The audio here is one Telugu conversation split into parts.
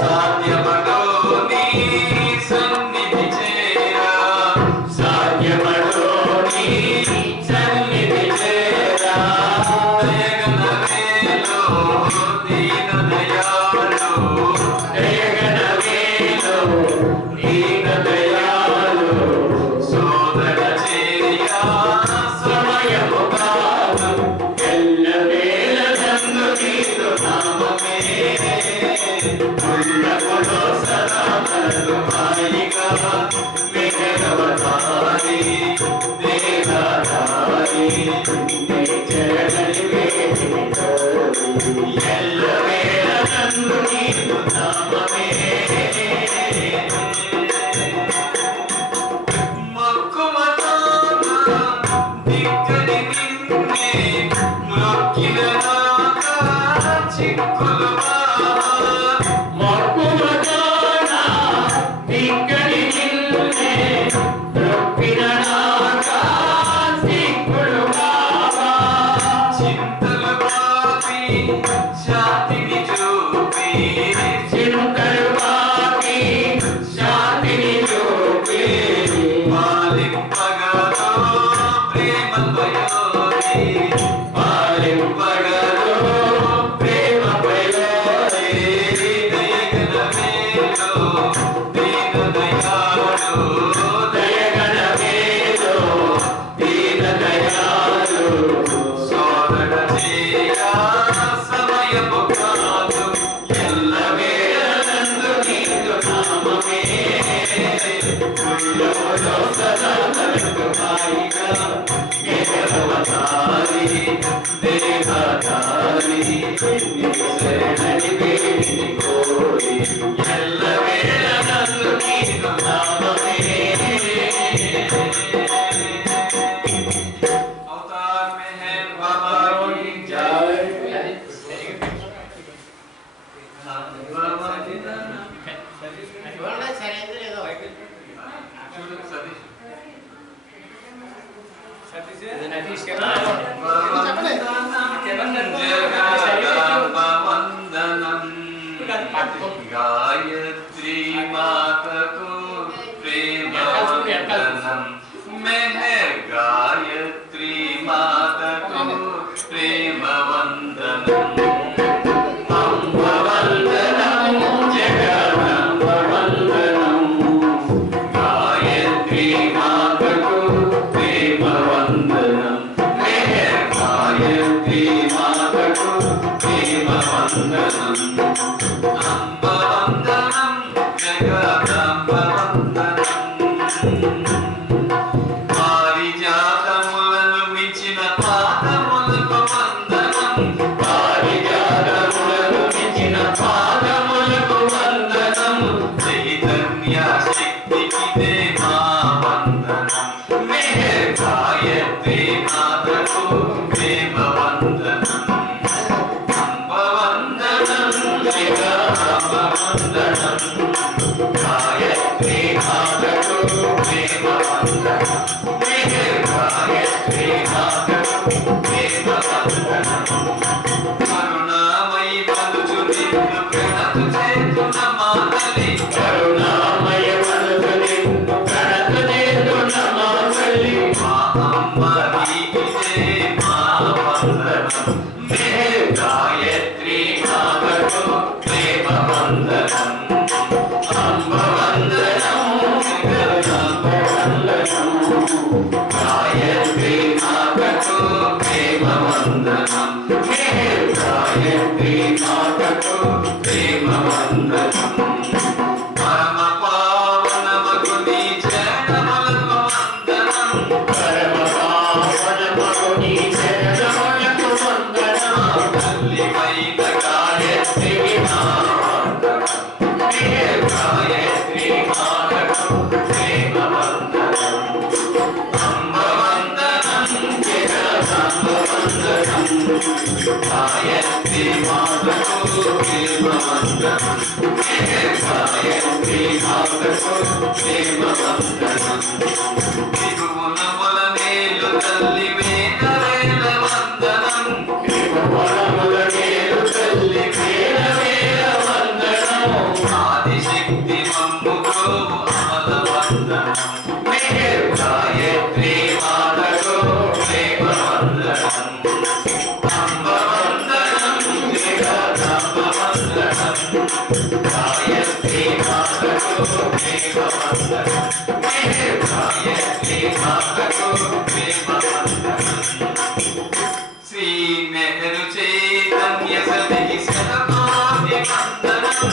Satyamado ni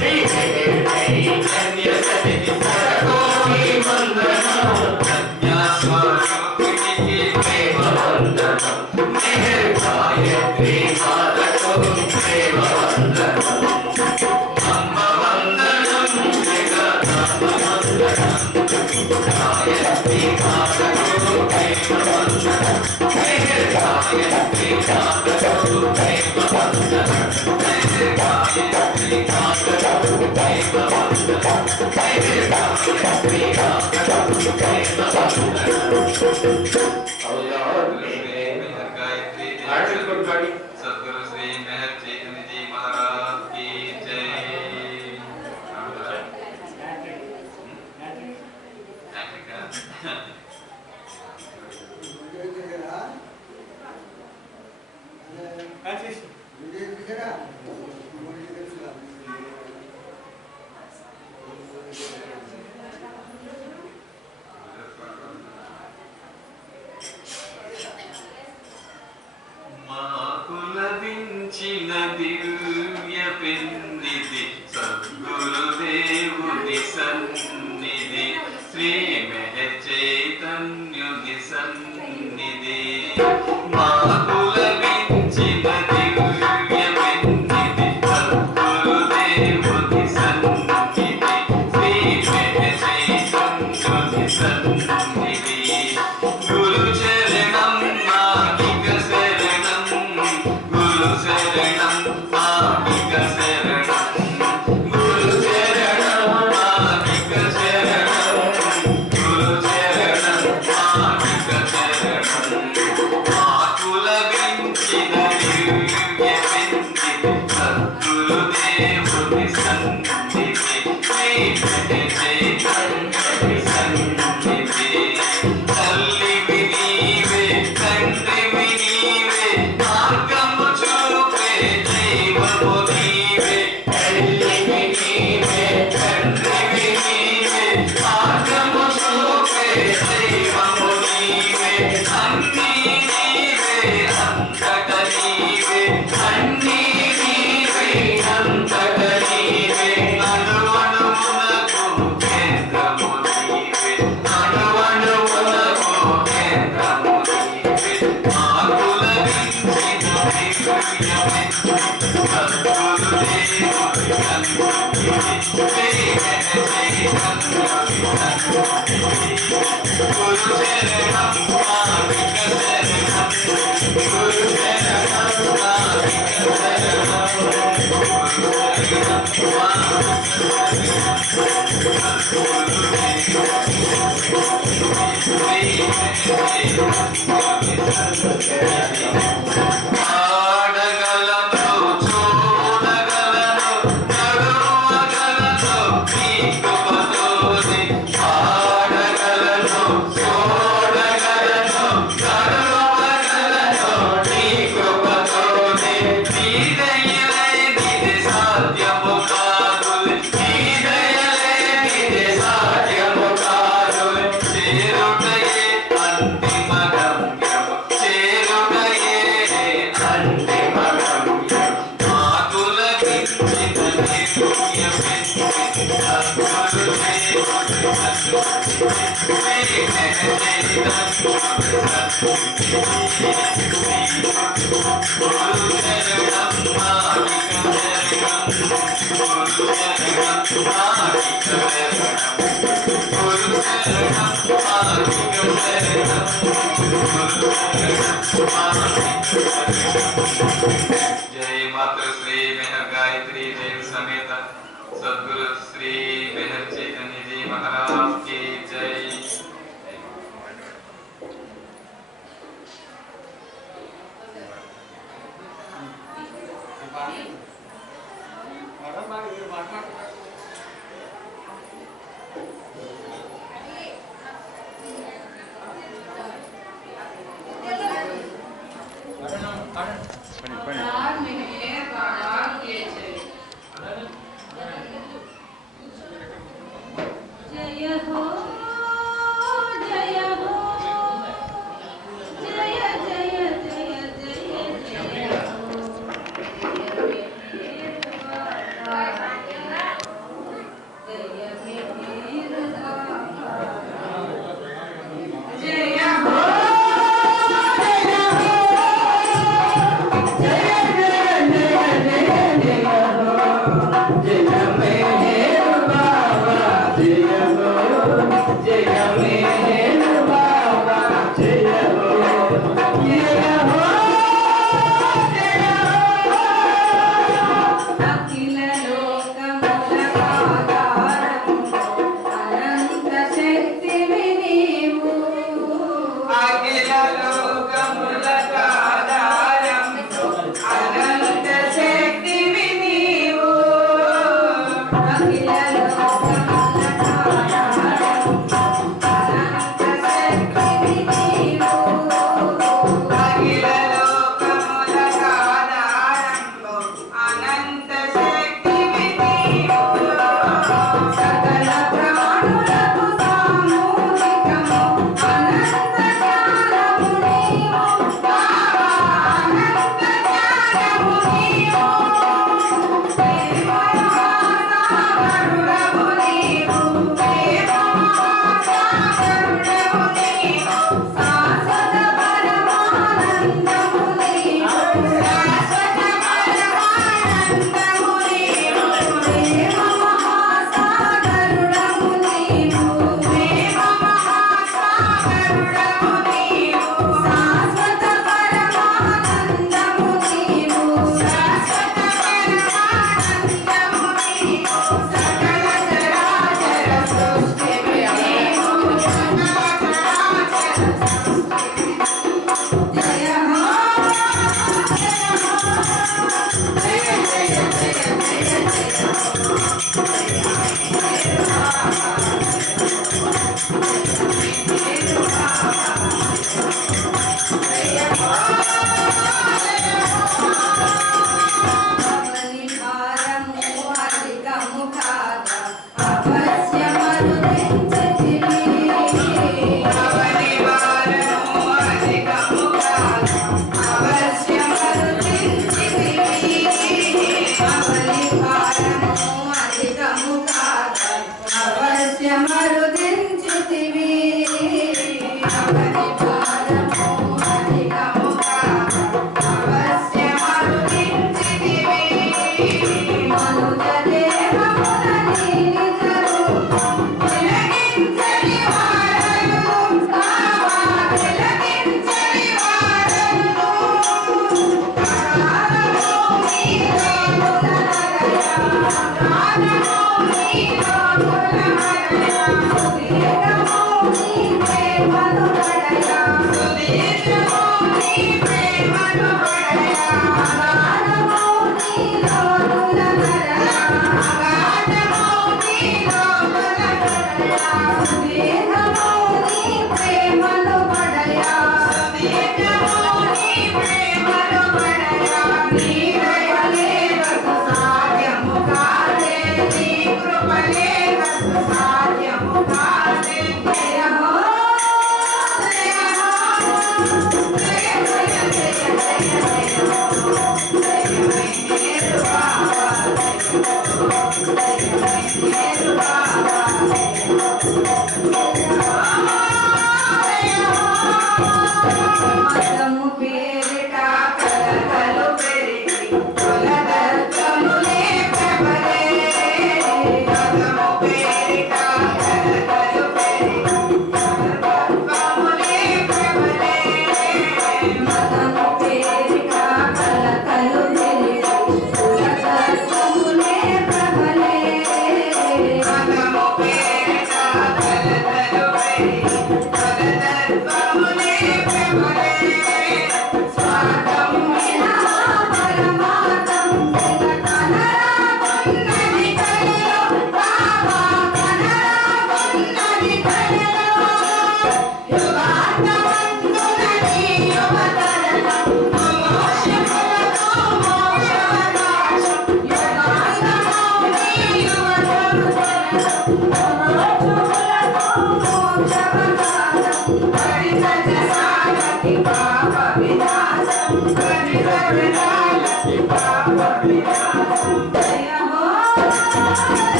Hey, hey, hey, hey. सद्गुरु श्री मेहर चैतन्य जी महाराज की जय। లభించిన దివ్య పెన్నిది సద్గురుదేవుని సన్నిధి శ్రీ మెహర్ చైతన్యుని సన్నిధి మాకు లభించిన దివ్య పెన్నిది సద్గురుదేవుని సన్నిధి శ్రీ మెహర్ చైతన్యుని సన్నిధి గురు చరణం నాకిక శరణం గురు శరణం నాకిక శరణం గురు శరణం నాకిక శరణం గురు శరణం నాకిక శరణం మాకు లభించిన దివ్య పెన్నిది సద్గురుదేవుని సన్నిధి శ్రీ మెహర్ చైతన్యుని సన్నిధి తల్లివి నీవే తండ్రివి నీవే మార్గము చూపే దైవము నీవే తల్లివి నీవే తండ్రివి నీవే మార్గము చూపే దైవము నీవే అన్నీ నీవే అంతట నీవే అన్నీ నీవే అంతట నీవే అణువణువునకు కేంద్రము నీవే అణువణువునకు కేంద్రము నీవే మాకు లభించిన దివ్య పెన్నిది సద్గురుదేవుని సన్నిధి శ్రీ మెహర్ చైతన్యుని సన్నిధి గురు శరణం నాకిక శరణం గురు శరణం నాకిక శరణం గురు శరణం ఆడగలను చూడగలను నడువగలను నీ కృపతోనే ఆడగలను చూడగలను నడువగలను నీ కృపతోనే నీ దయలేనిది సాధ్యము కాదు నీ దయలేనిది సాధ్యము కాదు చేరుటయే అంతిమ గమ్యము చేరుటయే అంతిమ గమ్యం మాకు లభించిన దివ్య పెన్నిది సద్గురుదేవుని సన్నిధి శ్రీ మెహర్ చైతన్యుని సన్నిధి గురు శరణం నాకిక శరణం గురు శరణం నాకిక శరణం గురు శరణం నాకిక శరణం గురు శరణం जय माता श्री मेहर गायत्री देव समेत सद्गुरु श्री मेहर चैतन्य जी महाराज की जय। मेहर बाबा के जय।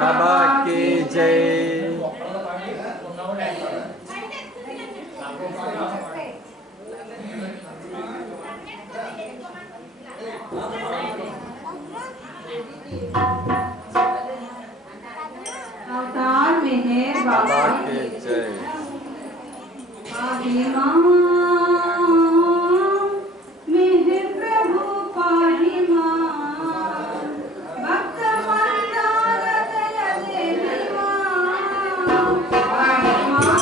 बाबा की जय। अवतार मेहर बाबा की जय। पाहि मां मेहर प्रभु पाहि मां भक्त मंदार दया देवी मां पाहि मां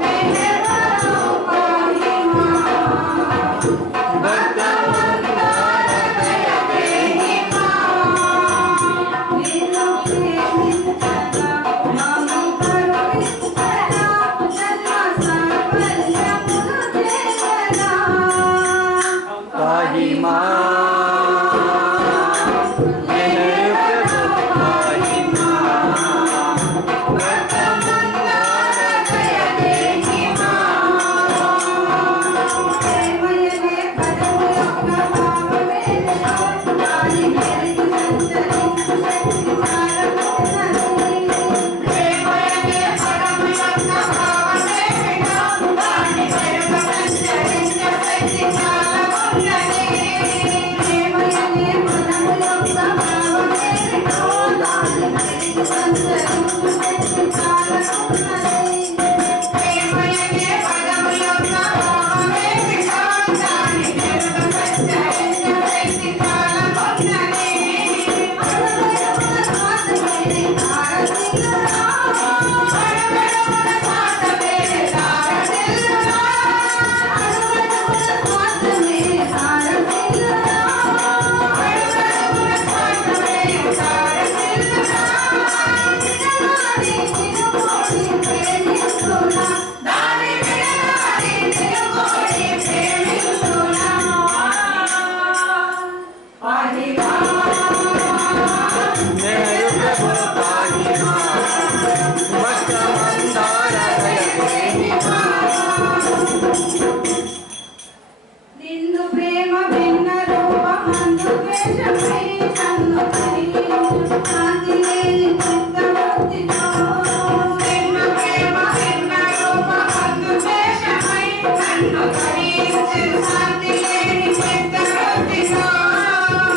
मेहर प्रभु पाहि मां भक्त मंदार दया देवी पाहिमा मेहर प्रभु पाहिमा भक्त मंदार दया देहिमा ప్రేమయనే పదము యొక్క భావమేదో దాని మెరుగు సంచరించు శక్తి చాలకున్నది ప్రేమయనే పదము యొక్క భావమేదో దాని మెరుగు సంచరించు శక్తి చాలకున్నది ప్రేమయనే పదము యొక్క భావమేదో దాని మెరుగు సంచరించు శక్తి చాలకున్నది ప్రేమయనే పదము యొక్క భావమేదో దాని మెరుగు సంచరించు శక్తి చాలకున్నది అడగడముల సాధమే తారసిల్లురా అడగడముల సాధమే తారసిల్లురా అడగడముల సాధమే తారసిల్లురా అడగడముల సాధమే తారసిల్లురా విడనాడి తిరుగోడి ప్రేమిస్తున్నా దాని విడనాడి తిరుగోడి ప్రేమిస్తున్నా పాహిమా मेहर प्रभु पाहिमा भक्त मंदार दया देहिमा నిన్ను ప్రేమ భిన్న రూపమందు ద్వేషమై నన్ను కలిగించు శాంతి లేని చిత్తవృత్తితో నిన్ను ప్రేమ భిన్న రూపమందు ద్వేషమై నన్ను కలిగించు శాంతి లేని చిత్తవృత్తితో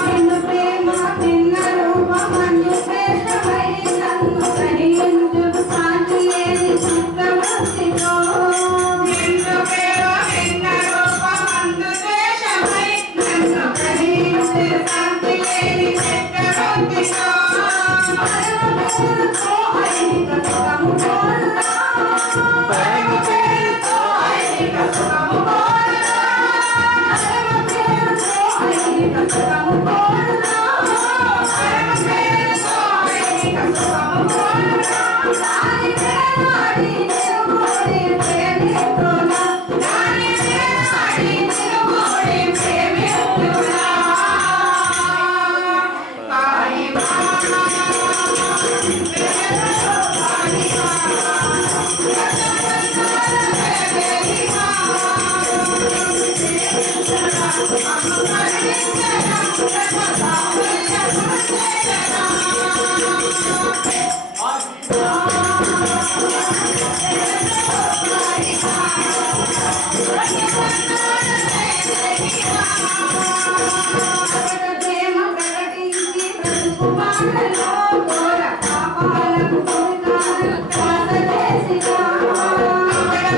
నిన్ను ప్రేమ భిన్న రూపమందు ద్వేషమై నన్ను కలిగించు శాంతి లేని చిత్తవృత్తితో నిన్ను ప్రేమ భిన్న రూపమందు ద్వేషమై నన్ను కలిగించు శాంతి లేని చిత్తవృత్తితో పరమపేరుతో ఐహిక సుఖము కోరురా పరమపేరుతో ఐహిక సుఖము కోరురా పరమపేరుతో ఐహిక సుఖము కోరురా పరమపేరుతో ఐహిక సుఖము కోరురా దాని విడనాడి తిరుగోడి ప్రేమిస్తున్నా దాని విడనాడి తిరుగోడి ప్రేమిస్తున్నా పాహిమా ప్రేమ ప్రకటించి బ్రతుకు బాటలో ఘోర పాపాలకు పురికాలు త్రాస చేసినా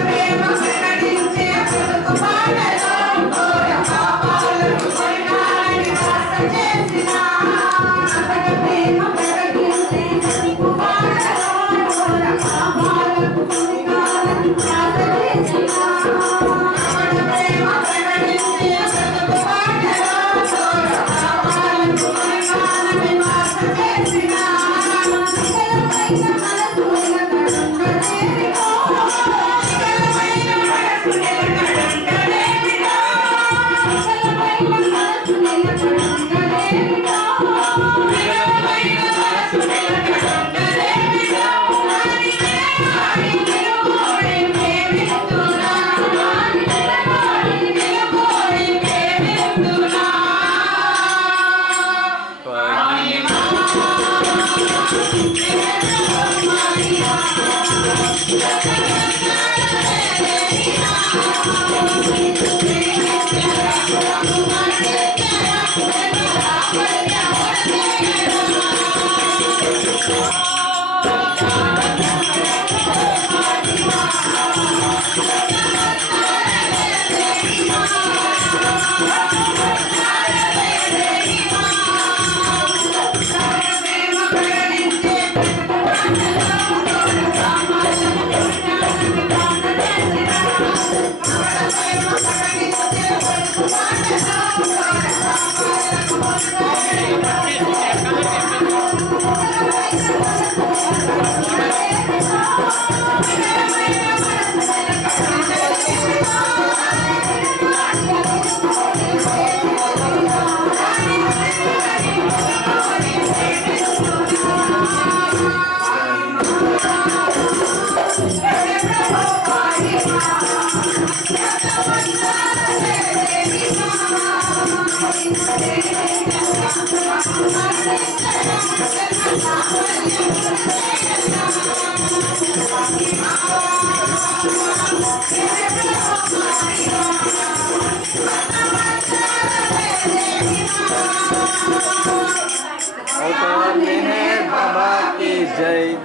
ప్రేమ ప్రకటించి బ్రతుకు బాటలో ఘోర పాపాలకు పురికాలు త్రాస చేసినా ప్రేమ ప్రకటించి బ్రతుకు బాటలో ఘోర పాపాలకు పురికాలు త్రాస చేసినా ప్రేమ ప్రకటించి బ్రతుకు బాటలో ఘోర పాపాలకు పురికాలు త్రాస చేసినా నిజమైన మనసు నిలకడుండలేమిటో నిజమైన మనసు నిలకడుండలేమిటో నిజమైన మనసు నిలకడుండలేమిటో నిజమైన మనసు నిలకడుండలేమిటో నాని నిలకడి నిలుగోడి ప్రేమిస్తున్నా నాని నిలకడి నిలుగోడి ప్రేమిస్తున్నా पाहिमा Thank you. अवतार मेहर बाबा की जय।